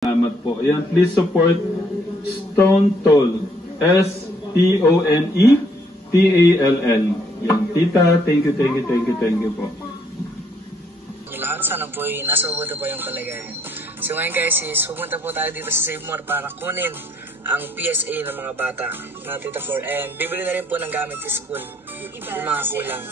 Salamat po. Ayan, please support Stone Toll. STONETALL. Yan, tita, thank you po. Lahat sana po ay nasa mabuti po yung kalagayan. So ngayon guys, pumunta po tayo dito sa Save More para kunin ang PSA ng mga bata na Tita Flor. And bibili na rin po ng gamit sa school. Yung mga kulang.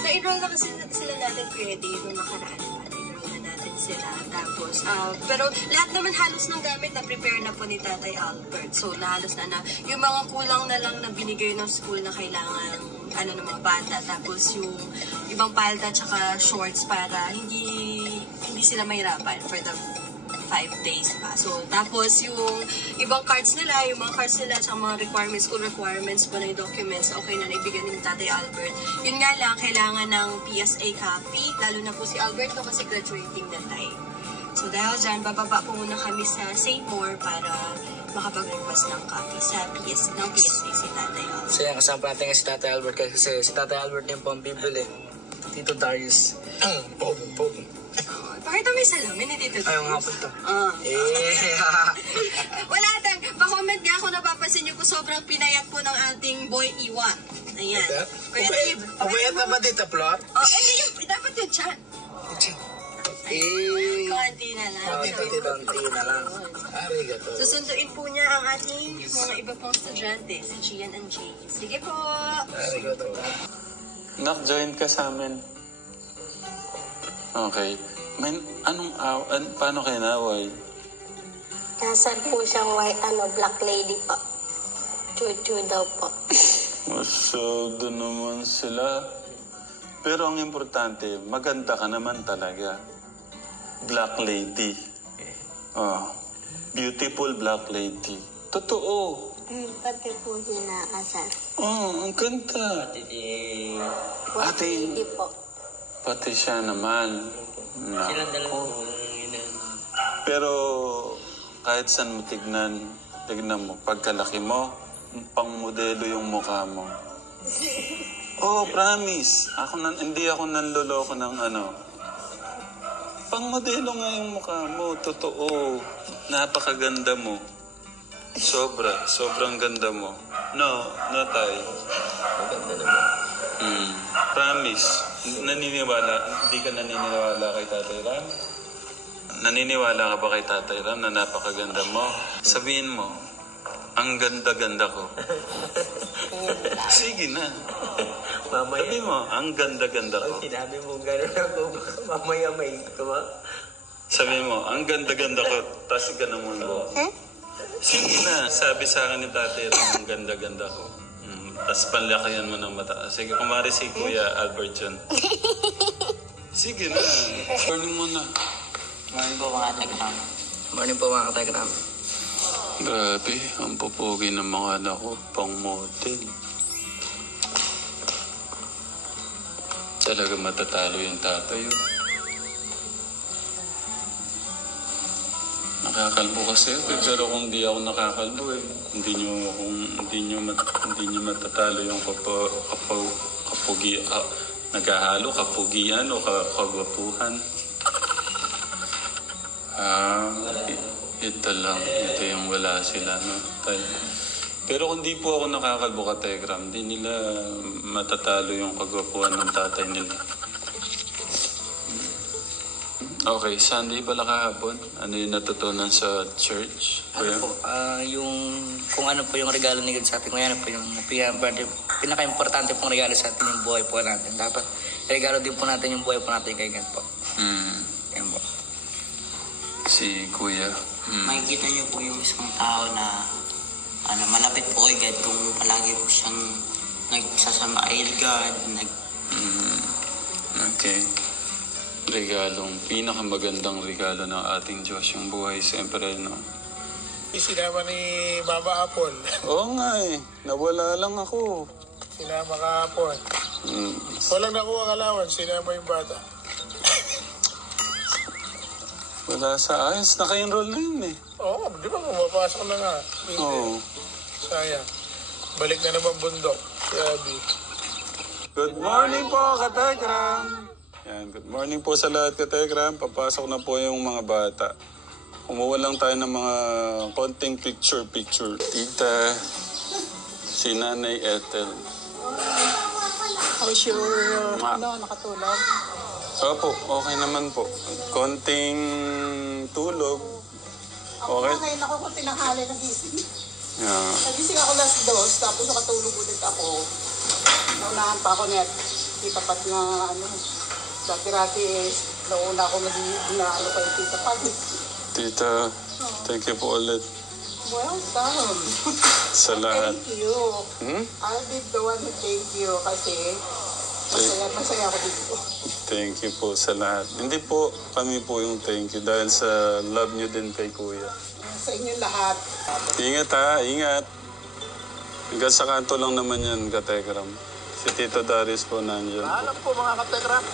Na-enroll na kasi sila natin pwede nung nakaraan. Na-enroll na natin sila. Tapos, pero lahat naman halos ng gamit na prepare na po ni Tatay Albert. So, halos na yung mga kulang na lang na binigay ng school na kailangan ng mga bata. Tapos yung ibang palda tsaka shorts para hindi sila mahirapan for the 5 days pa. So, tapos yung ibang cards nila, sa mga requirements, school requirements po na yung documents, okay na naibigyan ni Tatay Albert. Yun nga lang, kailangan ng PSA copy, lalo na po si Albert no, kasi graduating na tayo. So, dahil dyan, bababa po muna kami sa Save More para makapag-request ng copy sa PSA si Tatay Albert. So, yan, kasama natin si Tatay Albert kasi si Tatay Albert din po ang bibili. Tito Darius. Pogi. Pakita mo yung salamin, hindi dito. Ayaw nga po ito. Wala tang, pa-comment nga kung napapansin niyo po sobrang pinayat po ng ating boy Iwa. Ayan. Pumayat na ba dito, Flor? Dapat yung chan. Konti na lang. Konti na lang. Arigato. Susunduin po niya ang ating mga iba pong estudyante, si Gian and Jay. Sige po. Arigato. Nak, join ka sa amin. Okay. Paano kayo naway? Nasaan po siyang black lady po. Chuchu daw po. Masyado naman sila. Pero ang importante, maganda ka naman talaga. Black lady. Oh, beautiful black lady. Totoo. Pati po hinaasar. Oh, ang ganda. Black lady po. Pati siya naman. Silang dalawa. Pero kahit saan mo tignan mo, pagkalaki mo, pang modelo yung mukha mo. Oh, promise. Hindi ako nanloloko ng pang modelo nga yung mukha mo. Totoo. Napakaganda mo. Sobrang ganda mo. No, tay. Maganda naman. Promise. Hindi ka naniniwala kay Tatay Ram? Naniniwala ka ba kay Tatay Ram na napakaganda mo? Sabihin mo, ang ganda-ganda ko. Sige na. Mamaya. Sabihin mo, ang ganda-ganda ko. Sinabi mo gano'n ako, mamaya may tuma. Sabihin mo, ang ganda-ganda ko, tapos ganun mo na. Sige na, sabi sa akin ni Tatay Ram, ang ganda-ganda ko. Tapos panlakayan mo ng mata. Sige, kumari si Kuya Albert dyan. Sige na. Morning mo na. Morning po mga Telegram. Morning po mga Telegram. Grabe, ang pupugi ng mga anak ko, pang model. Talaga matatalo yung tatay. Nakakalbo kasi pero kung di ako nakakalbo hindi nyo matatalo yung naghahalo kapugian o kagwapuhan. Ito lang, ito yung wala sila, no? Pero kung di po ako nakakalbo ka Telegram, di nila matatalo yung kagwapuhan ng tatay nila. Okay, Sunday pala kahapon. Ano yung natutunan sa church? Kung ano po yung regalo ni God sa atin. Kung ano po yung pinaka-importante pong regalo sa atin yung buhay po natin. Dapat regalo din po natin yung buhay po natin kay God po. Yan po. Si Kuya. Makikita niyo po yung isang tao na malapit po kay God kung palagi po siyang nagsasama kay God. Okay. Pinakamagandang regalo ng ating Diyos yung buhay, siyempre, no? Sinama ni Mama Apple. Oo nga nawala lang ako. Sinama ka Apple. Walang nakuha kalawan, sinama yung bata. Wala sa ayos, naka-enroll na yun Oo, di ba pumapasok na nga. Oo. Sayang. Balik na naman bundok. Sabi. Good morning po, Kategram! Yan, good morning po sa lahat, Kategram. Papasok na po yung mga bata. Kumuha lang tayo ng mga konting picture. Tita, si Nanay Ethel. How's your, nakatulog? Opo, okay naman po. Konting tulog. Okay. Ako ngayon ako kung tinanghali nagising. Yeah. Nagising ako last 2, tapos nakatulog ulit ako. Naunahan pa ako net. Tita Pat na dati-rati nauna ako na kay Tita Pat. Tita, thank you po ulit. Welcome. Sa lahat. Thank you. I'll be the one who thank you kasi masaya ako dito. Thank you po sa lahat. Hindi po kami po yung thank you dahil sa love nyo din kay Kuya. Sa inyo lahat. Ingat ha, ingat. Hanggang sa kanto lang naman yan, Katekram. Si Tito Darius po nandiyan. Alam po mga katekram.